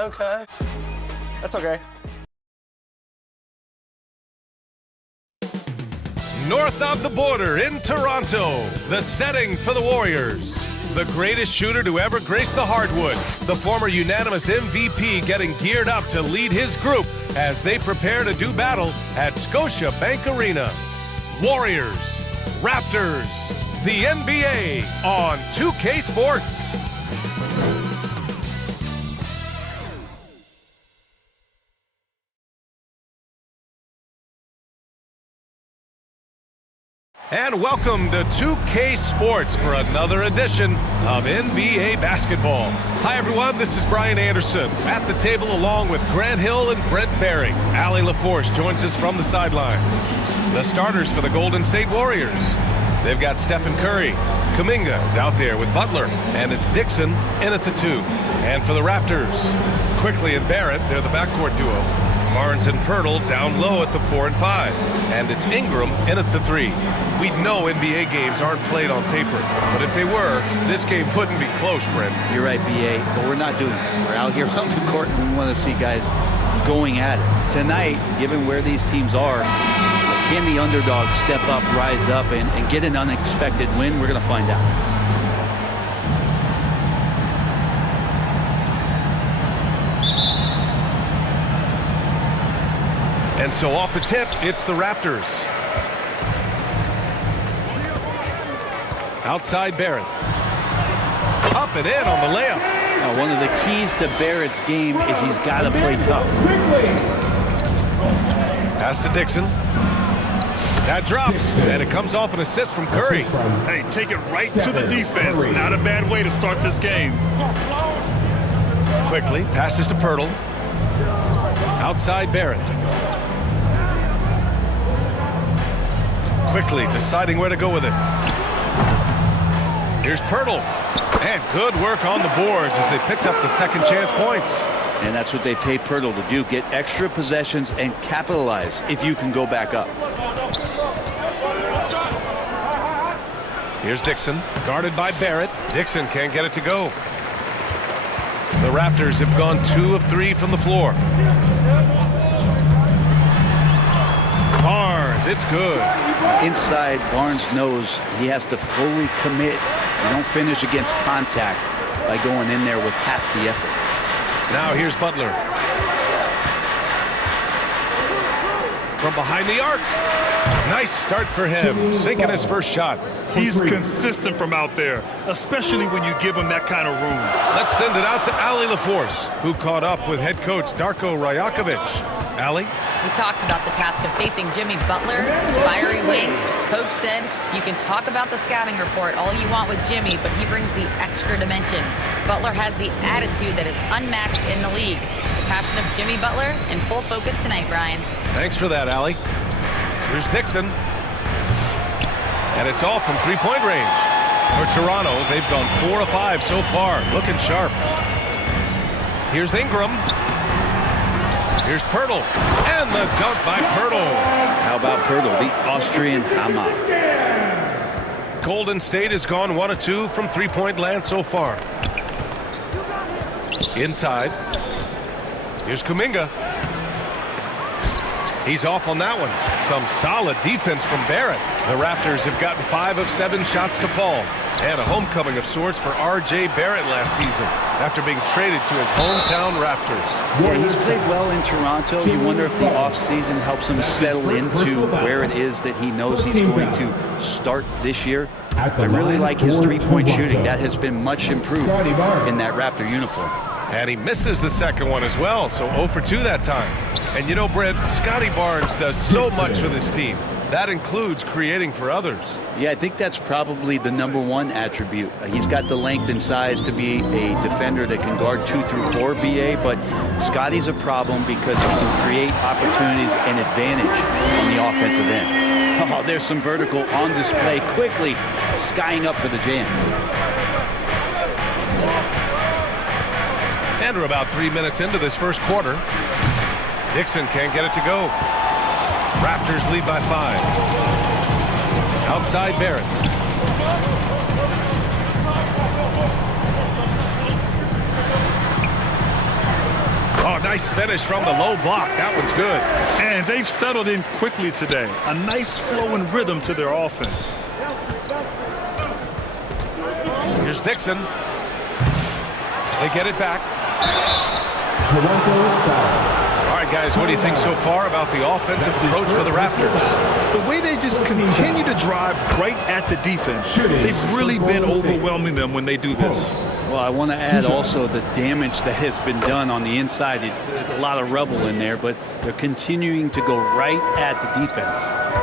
Okay. That's okay. North of the border in Toronto, the setting for the Warriors. The greatest shooter to ever grace the hardwood, the former unanimous MVP getting geared up to lead his group as they prepare to do battle at Scotiabank Arena. Warriors, Raptors, the NBA on 2K Sports. And welcome to 2K Sports for another edition of NBA basketball. Hi everyone, this is Brian Anderson at the table along with Grant Hill and Brent Barry. Allie LaForce joins us from the sidelines. The starters for the Golden State Warriors. They've got Stephen Curry. Kuminga is out there with Butler, and it's Dixon in at the 2. And for the Raptors, Quickly and Barrett, they're the backcourt duo. Barnes and Pirtle down low at the 4 and 5. And it's Ingram in at the 3. We know NBA games aren't played on paper, but if they were, this game wouldn't be close, Brent. You're right, B.A., but we're not doing it. We're out here on the court, and we want to see guys going at it. Tonight, given where these teams are, can the underdog step up, rise up, and get an unexpected win? We're going to find out. And so off the tip, it's the Raptors. Outside Barrett. Up and in on the layup. Now, one of the keys to Barrett's game is he's got to play tough. Pass to Dixon. That drops, and it comes off an assist from Curry. Hey, take it right to the defense. Not a bad way to start this game. Quickly, passes to Pirtle. Outside Barrett. Quickly deciding where to go with it. Here's Pirtle. And good work on the boards as they picked up the second chance points. And that's what they pay Pirtle to do, get extra possessions and capitalize if you can go back up. Here's Dixon, guarded by Barrett. Dixon can't get it to go. The Raptors have gone 2 of 3 from the floor. Barnes, it's good. Inside, Barnes knows he has to fully commit. You don't finish against contact by going in there with half the effort. Now here's Butler. From behind the arc. Nice start for him, sinking his first shot. He's consistent from out there, especially when you give him that kind of room. Let's send it out to Allie LaForce, who caught up with head coach Darko Rajakovic. Allie? We talked about the task of facing Jimmy Butler, fiery wing. Coach said, you can talk about the scouting report all you want with Jimmy, but he brings the extra dimension. Butler has the attitude that is unmatched in the league. The passion of Jimmy Butler in full focus tonight, Brian. Thanks for that, Allie. Here's Dixon. And it's all from three-point range. For Toronto, they've gone 4 of 5 so far, looking sharp. Here's Ingram. Here's Pirtle. And the dunk by Pirtle. How about Pirtle, the Austrian Hammer? Golden State has gone 1 of 2 from three-point land so far. Inside. Here's Kuminga. He's off on that one. Some solid defense from Barrett. The Raptors have gotten 5 of 7 shots to fall. And a homecoming of sorts for R.J. Barrett last season after being traded to his hometown Raptors. Yeah, he's played well in Toronto. You wonder if the offseason helps him settle into where it is that he knows he's going to start this year. I really like his three-point shooting. That has been much improved in that Raptor uniform. And he misses the second one as well, so 0 for 2 that time. And you know, Brent, Scotty Barnes does so much for this team. That includes creating for others. Yeah, I think that's probably the #1 attribute. He's got the length and size to be a defender that can guard 2 through 4, BA, but Scotty's a problem because he can create opportunities and advantage on the offensive end. Oh, there's some vertical on display, quickly skying up for the jam. And we're about 3 minutes into this first quarter. Dixon can't get it to go. Raptors lead by 5. Outside Barrett. Oh, nice finish from the low block. That one's good. And they've settled in quickly today. A nice flow and rhythm to their offense. Here's Dixon. They get it back. All right, guys, what do you think so far about the offensive approach for the Raptors? The way they just continue to drive right at the defense, they've really been overwhelming them when they do this. Well, I want to add also the damage that has been done on the inside. It's a lot of rubble in there, but they're continuing to go right at the defense.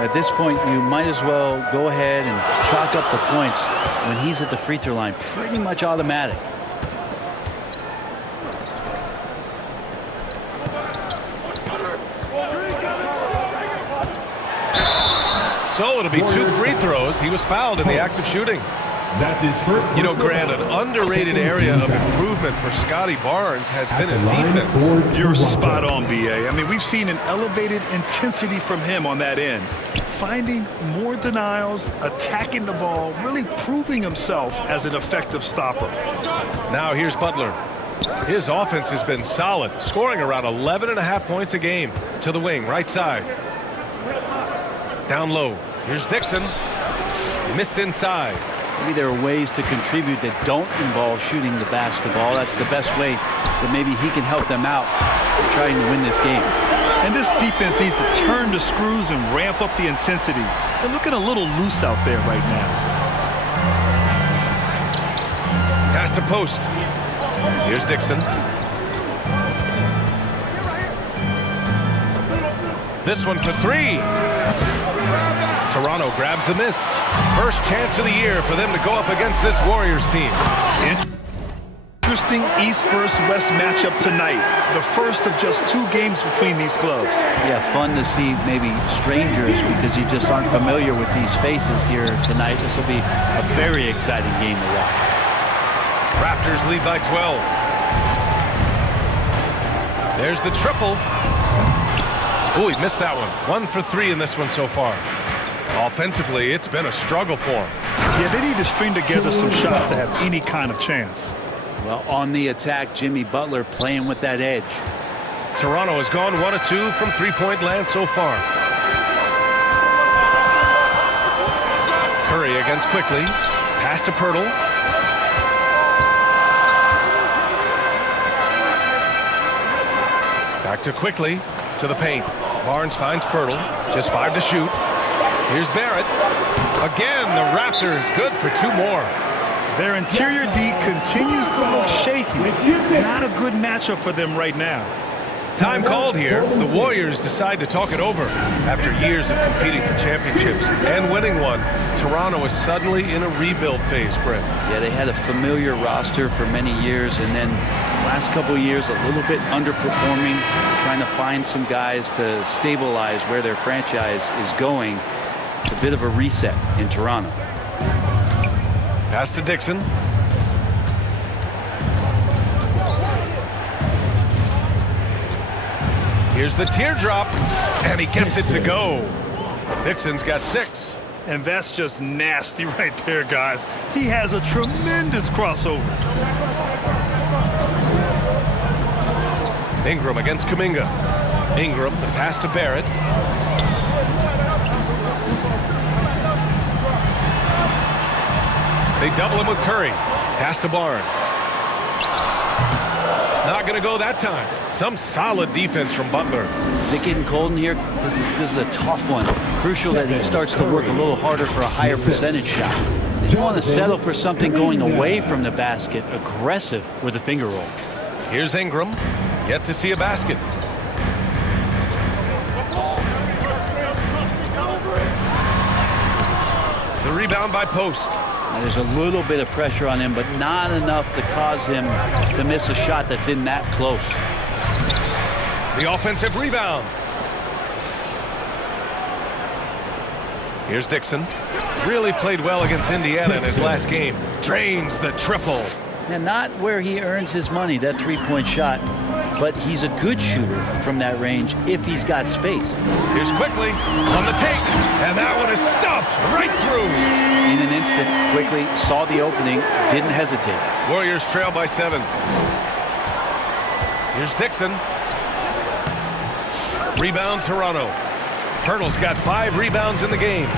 At this point, you might as well go ahead and chalk up the points when he's at the free throw line. Pretty much automatic. So it'll be 2 free throws. He was fouled in the act of shooting. That's his first. You know, Grant, an underrated area of improvement for Scotty Barnes has been his defense. You're spot on, B.A. I mean, we've seen an elevated intensity from him on that end. Finding more denials, attacking the ball, really proving himself as an effective stopper. Now here's Butler. His offense has been solid, scoring around 11.5 points a game. To the wing, right side. Down low. Here's Dixon. Missed inside. Maybe there are ways to contribute that don't involve shooting the basketball. That's the best way that maybe he can help them out in trying to win this game. And this defense needs to turn the screws and ramp up the intensity. They're looking a little loose out there right now. Pass to post. Here's Dixon. This one for 3. Toronto grabs the miss. First chance of the year for them to go up against this Warriors team. Interesting East versus West matchup tonight. The first of just 2 games between these clubs. Yeah, fun to see maybe strangers because you just aren't familiar with these faces here tonight. This will be a very exciting game to watch. Raptors lead by 12. There's the triple. Oh, he missed that one. 1 for 3 in this one so far. Offensively, it's been a struggle for him. Yeah, they need to string together some shots to have any kind of chance. Well, on the attack, Jimmy Butler playing with that edge. Toronto has gone 1 of 2 from three-point land so far. Curry against Quickly. Pass to Pirtle. Back to Quickly. To the paint. Barnes finds Pirtle. Just 5 to shoot. Here's Barrett. Again, the Raptors good for 2 more. Their interior D continues to look shaky. Not a good matchup for them right now. Time called here. The Warriors decide to talk it over. After years of competing for championships and winning one, Toronto is suddenly in a rebuild phase, Brent. Yeah, they had a familiar roster for many years, and then last couple of years a little bit underperforming, trying to find some guys to stabilize where their franchise is going. It's a bit of a reset in Toronto. Pass to Dixon. Here's the teardrop, and he gets it to go. Dixon's got 6. And that's just nasty right there, guys. He has a tremendous crossover. Ingram against Kuminga. Ingram, the pass to Barrett. They double him with Curry. Pass to Barnes. Not going to go that time. Some solid defense from Butler. Is it getting cold in here? This is a tough one. Crucial that he starts to work a little harder for a higher percentage shot. They don't want to settle for something going away from the basket. Aggressive with a finger roll. Here's Ingram. Yet to see a basket. The rebound by Post. Now, there's a little bit of pressure on him, but not enough to cause him to miss a shot that's in that close. The offensive rebound. Here's Dixon. Really played well against Indiana in his last game. Drains the triple. And not where he earns his money, that three-point shot, but he's a good shooter from that range if he's got space. Here's Quickly on the take, and that one is stuffed right through. In an instant, Quickly saw the opening, didn't hesitate. Warriors trail by 7. Here's Dixon. Rebound, Toronto. Hurdle's got 5 rebounds in the game.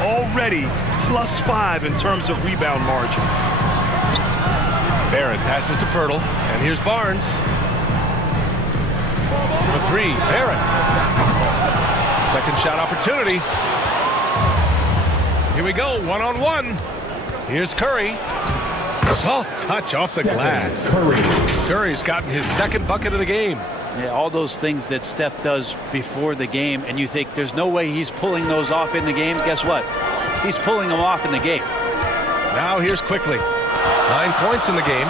Already +5 in terms of rebound margin. Barrett passes to Pirtle, and here's Barnes. For 3, Barrett. Second shot opportunity. Here we go, one-on-one. Here's Curry. Soft touch off the glass. Curry's gotten his second bucket of the game. Yeah, all those things that Steph does before the game, and you think there's no way he's pulling those off in the game. Guess what? He's pulling them off in the game. Now here's Quickly. 9 points in the game.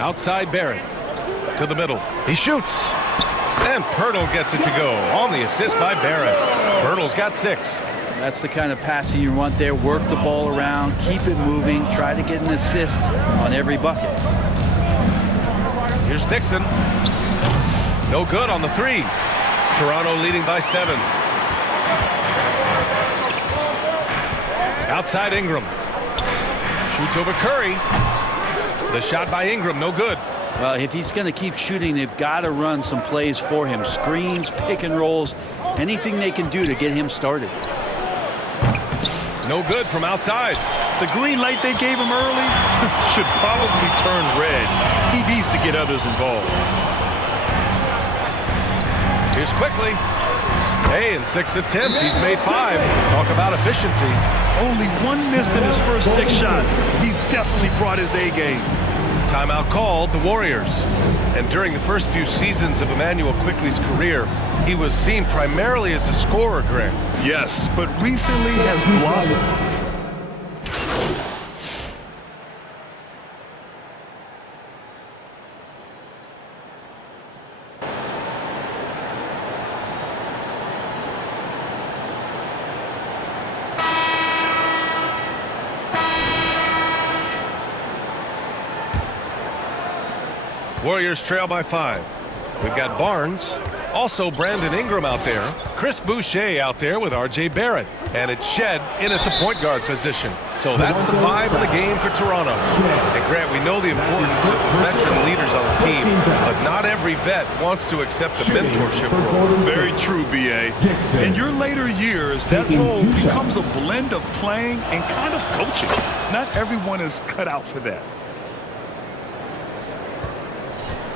Outside Barrett. To the middle. He shoots. And Pirtle gets it to go on the assist by Barrett. Pirtle's got 6. That's the kind of passing you want there. Work the ball around, keep it moving, try to get an assist on every bucket. Here's Dixon. No good on the 3. Toronto leading by 7. Outside Ingram. Shoots over Curry. The shot by Ingram, no good. Well, if he's going to keep shooting, they've got to run some plays for him. Screens, pick and rolls, anything they can do to get him started. No good from outside. The green light they gave him early should probably turn red. He needs to get others involved. Here's Quickly. Hey, in 6 attempts, he's made 5. Talk about efficiency. Only 1 miss in his first 6 shots. He's definitely brought his A game. Timeout called, the Warriors. And during the first few seasons of Immanuel Quickley's career, he was seen primarily as a scorer, Greg. Yes, but recently has blossomed. Warriors trail by 5. We've got Barnes, also Brandon Ingram out there, Chris Boucher out there with R.J. Barrett, and it's Shed in at the point guard position. So that's the 5 in the game for Toronto. And Grant, we know the importance of the veteran leaders on the team, but not every vet wants to accept a mentorship role. Very true, B.A. In your later years, that role becomes a blend of playing and kind of coaching. Not everyone is cut out for that.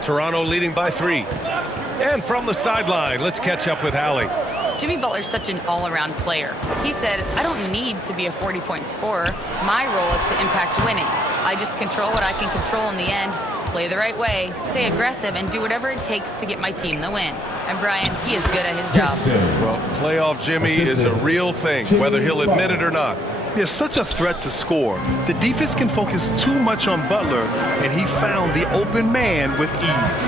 Toronto leading by 3. And from the sideline, let's catch up with Hallie. Jimmy Butler's such an all-around player. He said, I don't need to be a 40-point scorer. My role is to impact winning. I just control what I can control in the end, play the right way, stay aggressive, and do whatever it takes to get my team the win. And Brian, he is good at his job. Well, playoff Jimmy is a real thing, whether he'll admit it or not. There's such a threat to score. The defense can focus too much on Butler, and he found the open man with ease.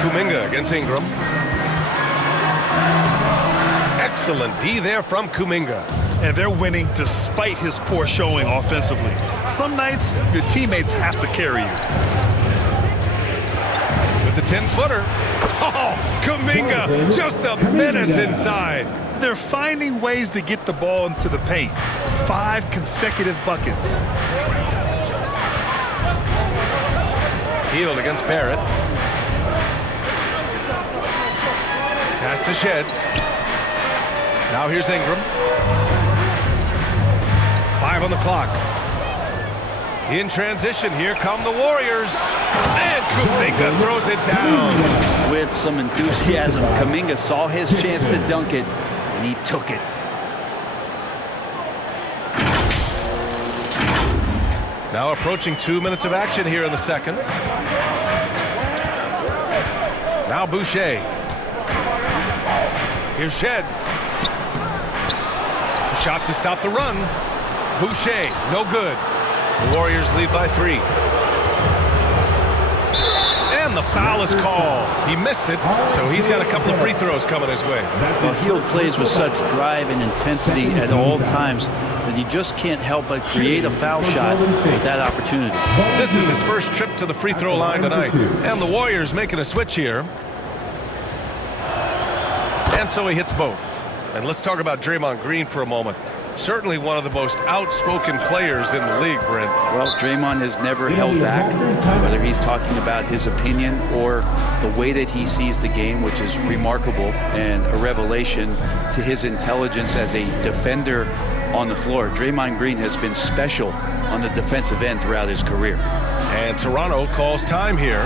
Kuminga against Ingram. Excellent D there from Kuminga. And they're winning despite his poor showing offensively. Some nights, your teammates have to carry you. With the 10-footer. Oh, Kuminga, just a menace inside. They're finding ways to get the ball into the paint. 5 consecutive buckets. Healed against Barrett. Pass to Shed. Now here's Ingram. 5 on the clock. In transition, here come the Warriors. And Kuminga throws it down. With some enthusiasm, Kuminga saw his chance to dunk it, and he took it. Now approaching 2 minutes of action here in the second. Now Boucher. Here's Shed. Shot to stop the run. Boucher, no good. The Warriors lead by 3. And the foul is called. He missed it, so he's got a couple of free throws coming his way. Well, Hield plays with such drive and intensity at all times that he just can't help but create a foul shot with that opportunity. This is his first trip to the free throw line tonight. And the Warriors making a switch here. And so he hits both. And let's talk about Draymond Green for a moment. Certainly one of the most outspoken players in the league, Brent. Well, Draymond has never held back, whether he's talking about his opinion or the way that he sees the game, which is remarkable and a revelation to his intelligence as a defender on the floor. Draymond Green has been special on the defensive end throughout his career. And Toronto calls time here.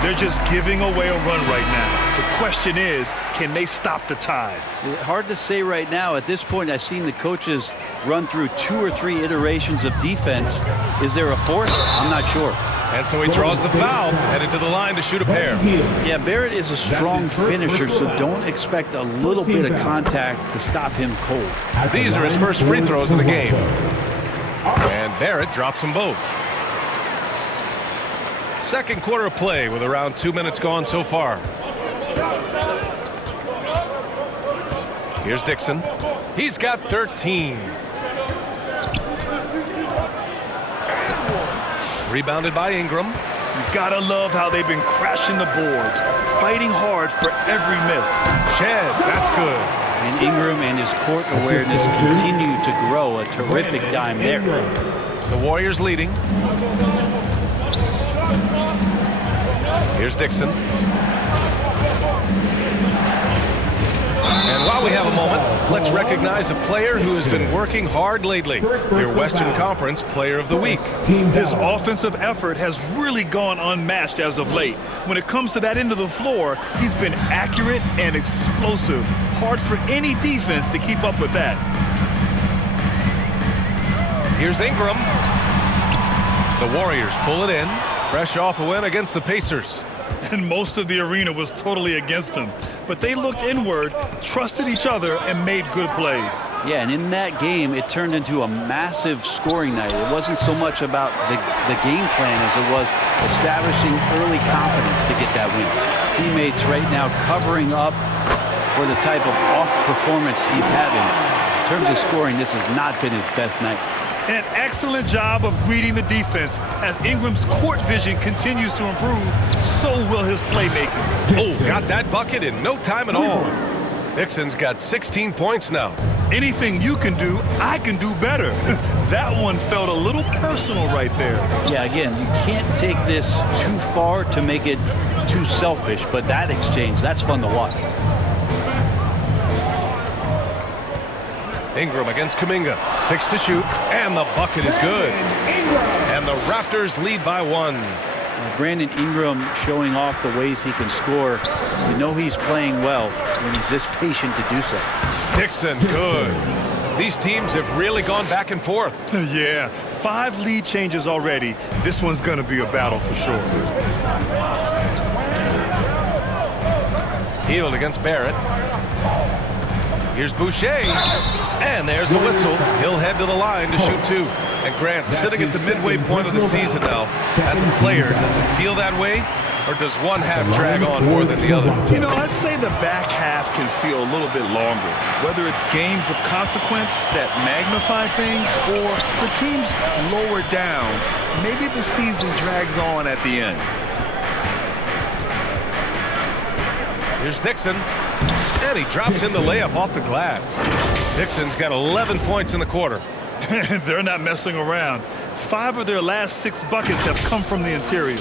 They're just giving away a run right now. The question is, can they stop the tide? Hard to say right now. At this point, I've seen the coaches run through 2 or 3 iterations of defense. Is there a fourth? I'm not sure. And so he draws the foul, headed to the line to shoot a pair. Yeah, Barrett is a strong finisher, so don't expect a little bit of contact to stop him cold. These are his first free throws of the game. And Barrett drops them both. Second quarter of play with around 2 minutes gone so far. Here's Dixon. He's got 13. Rebounded by Ingram. You gotta love how they've been crashing the boards, fighting hard for every miss. Shed, that's good. And Ingram and his court awareness continue to grow. A terrific dime there. The Warriors leading. Here's Dixon. And while we have a moment, let's recognize a player who has been working hard lately. Your Western Conference Player of the Week. His offensive effort has really gone unmatched as of late. When it comes to that end of the floor, he's been accurate and explosive. Hard for any defense to keep up with that. Here's Ingram. The Warriors pull it in. Fresh off a win against the Pacers. And most of the arena was totally against them. But they looked inward, trusted each other, and made good plays. Yeah, and in that game, it turned into a massive scoring night. It wasn't so much about the game plan as it was establishing early confidence to get that win. Teammates right now covering up for the type of off performance he's having. In terms of scoring, this has not been his best night. An excellent job of reading the defense. As Ingram's court vision continues to improve, so will his playmaking. Oh, got that bucket in no time at all. Dixon's got 16 points now. Anything you can do, I can do better. That one felt a little personal right there. Yeah, again, you can't take this too far to make it too selfish, but that exchange, that's fun to watch. Ingram against Kuminga. 6 to shoot, and the bucket is good. And the Raptors lead by 1. Brandon Ingram showing off the ways he can score. You know he's playing well when he's this patient to do so. Dixon, good. These teams have really gone back and forth. Yeah, 5 lead changes already. This one's going to be a battle for sure. Healed against Barrett. Here's Boucher. And there's a whistle. He'll head to the line to shoot 2. And Grant, sitting at the midway point of the season now, as a player, does it feel that way? Or does one half drag on more than the other? You know, I'd say the back half can feel a little bit longer. Whether it's games of consequence that magnify things or for teams lower down, maybe the season drags on at the end. Here's Dixon. And he drops in the layup off the glass. Dixon's got 11 points in the quarter. They're not messing around. 5 of their last 6 buckets have come from the interior.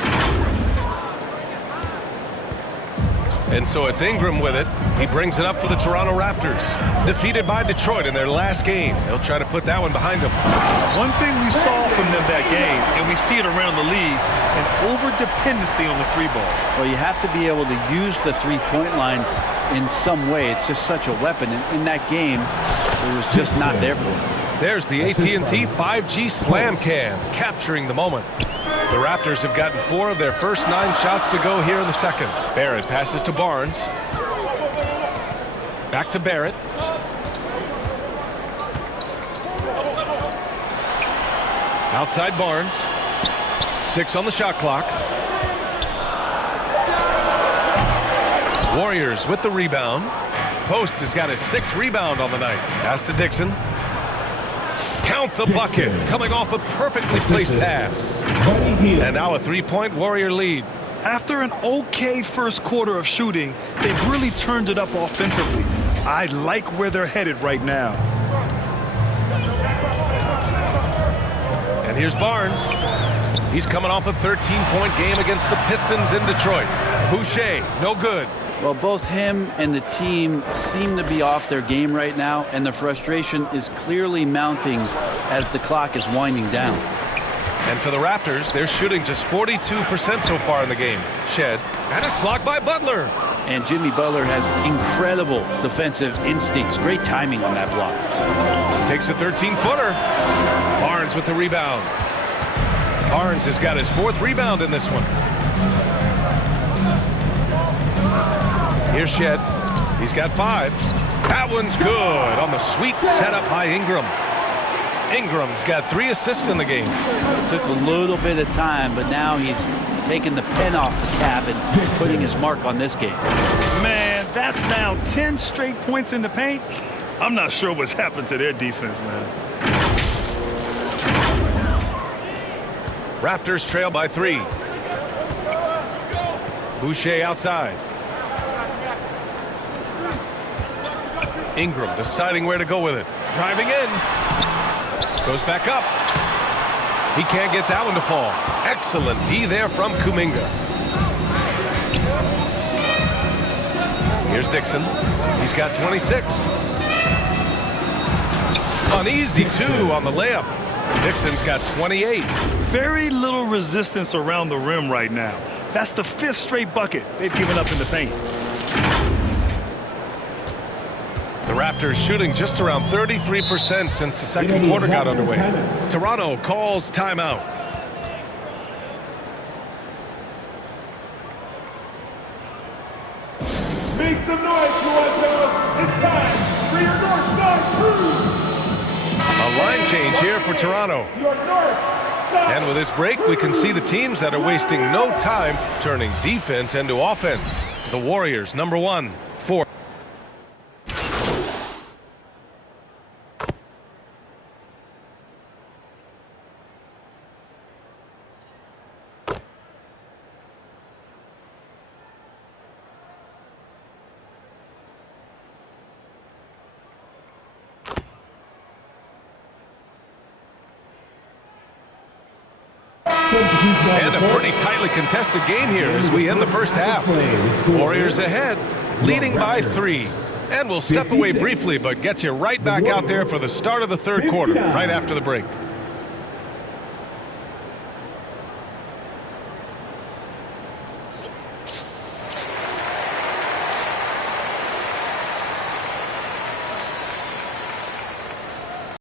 And so it's Ingram with it. He brings it up for the Toronto Raptors. Defeated by Detroit in their last game. They'll try to put that one behind them. One thing we saw from them that game, and we see it around the league, an over-dependency on the 3-ball. Well, you have to be able to use the three-point line in some way. It's just such a weapon. And in that game, it was just not there for him. There's the AT&T 5G Slam Cam, capturing the moment. The Raptors have gotten 4 of their first 9 shots to go here in the second. Barrett passes to Barnes. Back to Barrett. Outside Barnes. 6 on the shot clock. Warriors with the rebound. Post has got his 6th rebound on the night. Pass to Dixon. Count the bucket, coming off a perfectly placed pass. And now a 3-point Warrior lead. After an okay first quarter of shooting, they've really turned it up offensively. I like where they're headed right now. And here's Barnes. He's coming off a 13-point game against the Pistons in Detroit. Boucher, no good. Well, both him and the team seem to be off their game right now, and the frustration is clearly mounting as the clock is winding down. And for the Raptors, they're shooting just 42% so far in the game. Shed, and it's blocked by Butler. And Jimmy Butler has incredible defensive instincts. Great timing on that block. Takes a 13-footer. Barnes with the rebound. Barnes has got his 4th rebound in this one. Here's Shed. He's got 5. That one's good on the sweet setup by Ingram. Ingram's got 3 assists in the game. Took a little bit of time, but now he's taking the pen off the cap and putting his mark on this game. Man, that's now 10 straight points in the paint. I'm not sure what's happened to their defense, man. Raptors trail by 3. Boucher outside. Ingram deciding where to go with it. Driving in. Goes back up. He can't get that one to fall. Excellent D there from Kuminga. Here's Dixon. He's got 26. An easy 2 on the layup. Dixon's got 28. Very little resistance around the rim right now. That's the 5th straight bucket they've given up in the paint. The Raptors shooting just around 33% since the second quarter got underway. Toronto calls timeout. Make some noise, Toronto. It's time for your North Star Cruise. A line change here for Toronto. Your North Star. And with this break, we can see the teams that are wasting no time turning defense into offense. The Warriors, number 1, 4. And a pretty tightly contested game here as we end the first half. Warriors ahead, leading by 3. And we'll step away briefly, but get you right back out there for the start of the third quarter, right after the break.